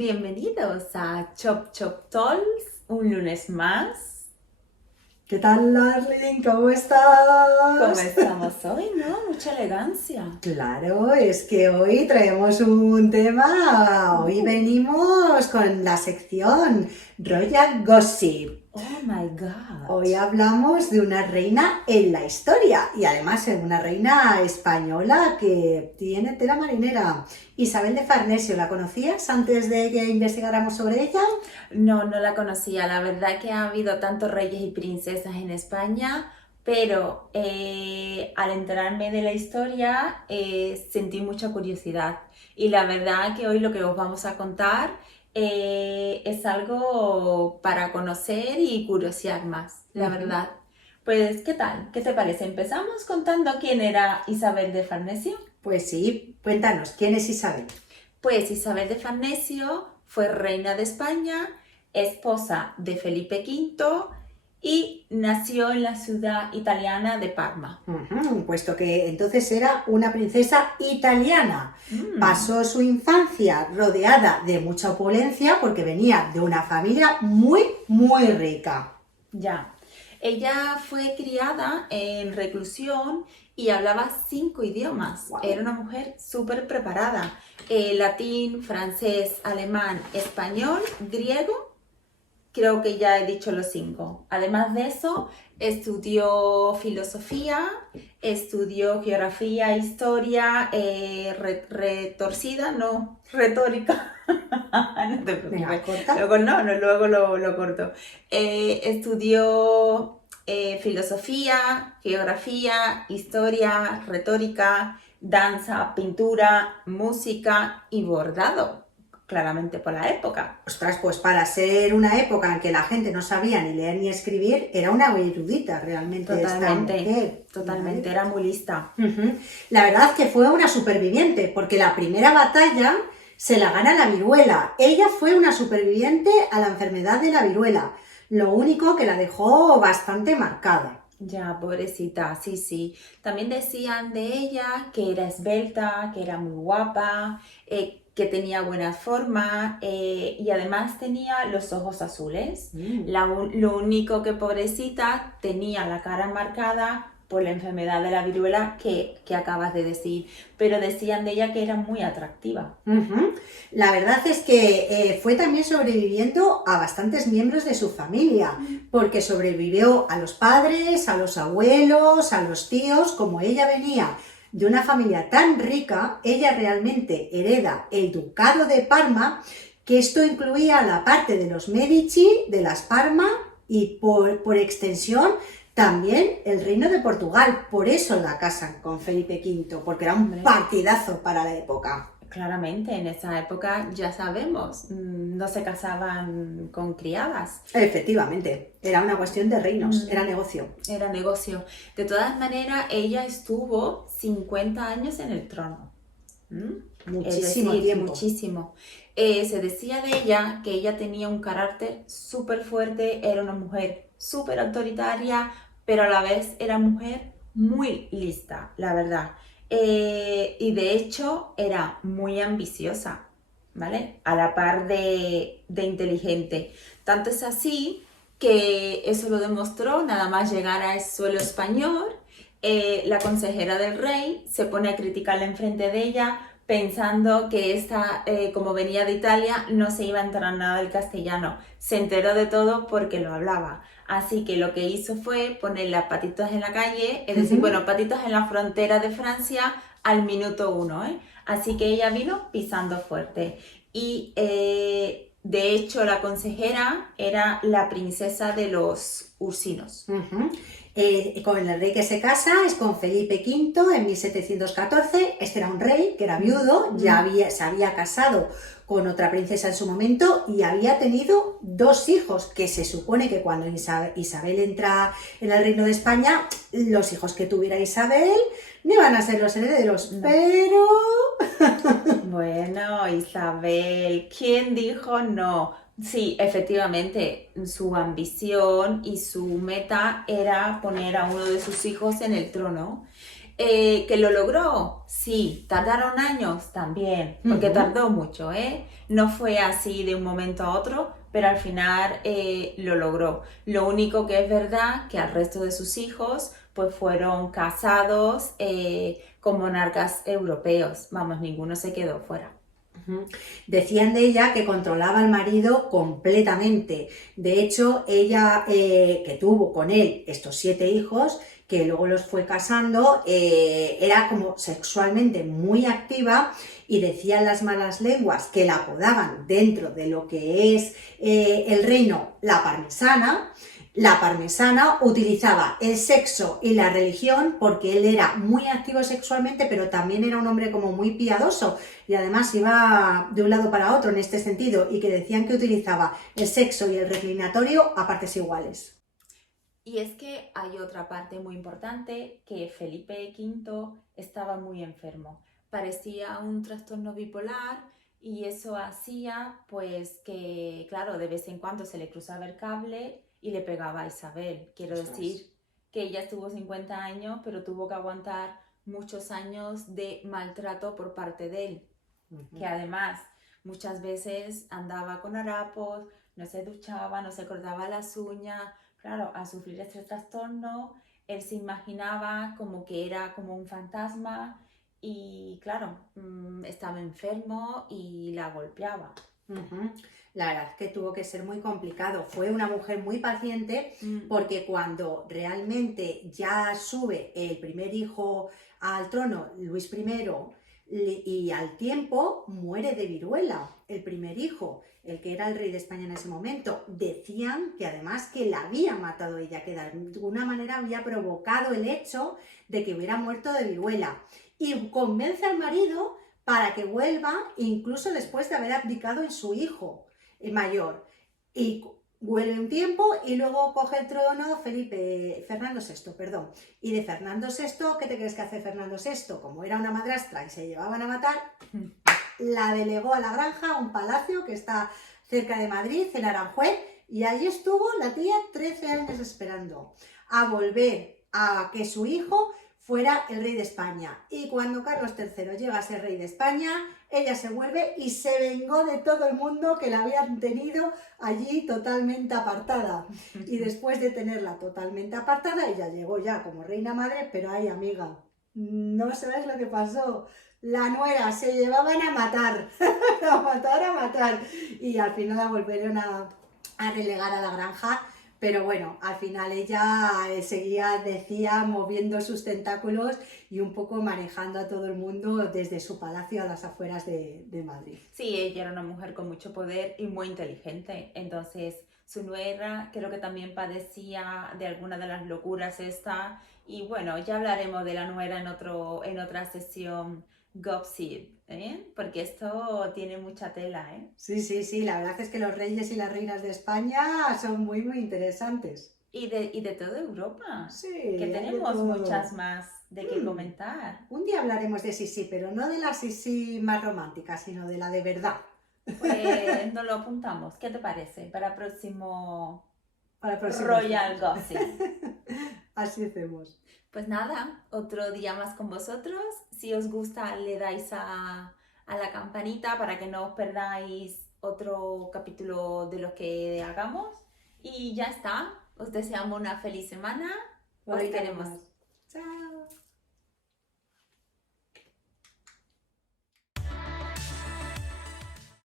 Bienvenidos a Chop Chop Talks, un lunes más. ¿Qué tal, Darling? ¿Cómo ¿Cómo estás? estamos hoy, no? Mucha elegancia. Claro, es que hoy traemos un tema. Hoy venimos con la sección Royal Gossip. Oh my God. Hoy hablamos de una reina en la historia y además es una reina española que tiene tela marinera. Isabel de Farnesio, ¿la conocías antes de que investigáramos sobre ella? No, no la conocía. La verdad que ha habido tantos reyes y princesas en España, pero al enterarme de la historia sentí mucha curiosidad. Y la verdad que hoy lo que os vamos a contar es algo para conocer y curiosear más, la verdad. Pues, ¿qué tal? ¿Qué te parece? ¿Empezamos contando quién era Isabel de Farnesio? Pues sí, cuéntanos, ¿quién es Isabel? Pues Isabel de Farnesio fue reina de España, esposa de Felipe V y nació en la ciudad italiana de Parma. Puesto que entonces era una princesa italiana. Pasó su infancia rodeada de mucha opulencia porque venía de una familia muy, muy rica. Ya. Ella fue criada en reclusión y hablaba 5 idiomas. Wow. Era una mujer súper preparada. Latín, francés, alemán, español, griego. Creo que ya he dicho los 5. Además de eso, estudió filosofía, estudió geografía, historia, retorcida, no, retórica. No te Venga, preocupes. corta. Luego luego lo corto. Estudió filosofía, geografía, historia, retórica, danza, pintura, música y bordado, claramente por la época. Ostras, pues para ser una época en que la gente no sabía ni leer ni escribir, era una erudita realmente esta mujer. Totalmente, era muy lista. La verdad que fue una superviviente, porque la primera batalla se la gana la viruela. Ella fue una superviviente a la enfermedad de la viruela, lo único que la dejó bastante marcada. Ya, pobrecita, sí, sí. También decían de ella que era esbelta, que era muy guapa, que tenía buena forma y además tenía los ojos azules. Lo único que pobrecita tenía la cara marcada por la enfermedad de la viruela que acabas de decir, pero decían de ella que era muy atractiva. La verdad es que fue también sobreviviendo a bastantes miembros de su familia, porque sobrevivió a los padres, a los abuelos, a los tíos. Como ella venía de una familia tan rica, ella realmente hereda el ducado de Parma, que esto incluía la parte de los Medici, de las Parma y por extensión también el reino de Portugal. Por eso la casan con Felipe V, porque era un partidazo para la época. Claramente, en esa época ya sabemos, no se casaban con criadas. Efectivamente, era una cuestión de reinos, era negocio. Era negocio. De todas maneras, ella estuvo 50 años en el trono. Muchísimo es decir, tiempo. muchísimo. Se decía de ella que ella tenía un carácter súper fuerte, era una mujer súper autoritaria, pero a la vez era mujer muy lista, la verdad. Y de hecho era muy ambiciosa, ¿vale? A la par de inteligente. Tanto es así que eso lo demostró nada más llegar al suelo español. La consejera del rey se pone a criticarla enfrente de ella pensando que esta, como venía de Italia, no se iba a enterar nada del castellano. Se enteró de todo porque lo hablaba. Así que lo que hizo fue ponerle patitos en la calle, es decir, bueno, patitos en la frontera de Francia al minuto 1, ¿eh? Así que ella vino pisando fuerte. Y de hecho la consejera era la princesa de los Ursinos. Con el rey que se casa es con Felipe V en 1714. Este era un rey que era viudo, se había casado con otra princesa en su momento y había tenido 2 hijos, que se supone que cuando Isabel entra en el reino de España, los hijos que tuviera Isabel no iban a ser los herederos, pero... Bueno, Isabel, ¿quién dijo no? Sí, efectivamente, su ambición y su meta era poner a uno de sus hijos en el trono. ¿Que lo logró? Sí. ¿Tardaron años? También, porque tardó mucho, ¿eh? No fue así de un momento a otro, pero al final lo logró. Lo único que es verdad que al resto de sus hijos pues fueron casados con monarcas europeos. Vamos, ninguno se quedó fuera. Decían de ella que controlaba al marido completamente. De hecho, ella que tuvo con él estos 7 hijos, que luego los fue casando, era como sexualmente muy activa y decían las malas lenguas que la apodaban dentro de lo que es el reino la parmesana. La parmesana utilizaba el sexo y la religión porque él era muy activo sexualmente, pero también era un hombre como muy piadoso y además iba de un lado para otro en este sentido y que decían que utilizaba el sexo y el reclinatorio a partes iguales. Y es que hay otra parte muy importante, que Felipe V estaba muy enfermo. Parecía un trastorno bipolar y eso hacía pues que, claro, de vez en cuando se le cruzaba el cable y le pegaba a Isabel. Quiero Ostras. decir que ella estuvo 50 años, pero tuvo que aguantar muchos años de maltrato por parte de él, que además muchas veces andaba con harapos, no se duchaba, no se cortaba las uñas. Claro, al sufrir este trastorno, él se imaginaba como que era como un fantasma y claro, estaba enfermo y la golpeaba. Ujú. La verdad es que tuvo que ser muy complicado. Fue una mujer muy paciente Mm, porque cuando realmente ya sube el primer hijo al trono, Luis I, y al tiempo muere de viruela el primer hijo, el que era el rey de España en ese momento. Decían que además que la había matado ella, que de alguna manera había provocado el hecho de que hubiera muerto de viruela. Y convence al marido para que vuelva incluso después de haber abdicado en su hijo mayor. Y vuelve un tiempo y luego coge el trono Fernando VI, perdón. Y de Fernando VI, ¿qué te crees que hace Fernando VI? Como era una madrastra y se llevaban a matar, la delegó a la Granja, a un palacio que está cerca de Madrid, en Aranjuez, y allí estuvo la tía 13 años esperando a volver a que su hijo fuera el rey de España. Y cuando Carlos III llega a ser rey de España, ella se vuelve y se vengó de todo el mundo que la habían tenido allí totalmente apartada. Y después de tenerla totalmente apartada, ella llegó ya como reina madre, pero ay amiga, no sabes lo que pasó. La nuera se llevaban a matar, a matar, a matar. Y al final la volvieron a relegar a la Granja, pero bueno, al final ella seguía, decía, moviendo sus tentáculos y un poco manejando a todo el mundo desde su palacio a las afueras de Madrid. Sí, ella era una mujer con mucho poder y muy inteligente. Entonces, su nuera creo que también padecía de alguna de las locuras esta. Y bueno, ya hablaremos de la nuera en otra sesión Gossip, ¿eh? Porque esto tiene mucha tela, ¿eh? Sí, sí, sí, la verdad es que los reyes y las reinas de España son muy, muy interesantes. Y de toda Europa, Sí, que hay de tenemos muchas todo. más de qué comentar. Un día hablaremos de Sisi, pero no de la Sisi más romántica, sino de la de verdad. Pues nos lo apuntamos. ¿Qué te parece? Para próximo Para próximos Royal días. Gossip. Así hacemos. Pues nada, otro día más con vosotros. Si os gusta, le dais a la campanita para que no os perdáis otro capítulo de lo que hagamos. Y ya está. Os deseamos una feliz semana. Os Ahorita queremos. más. Chao.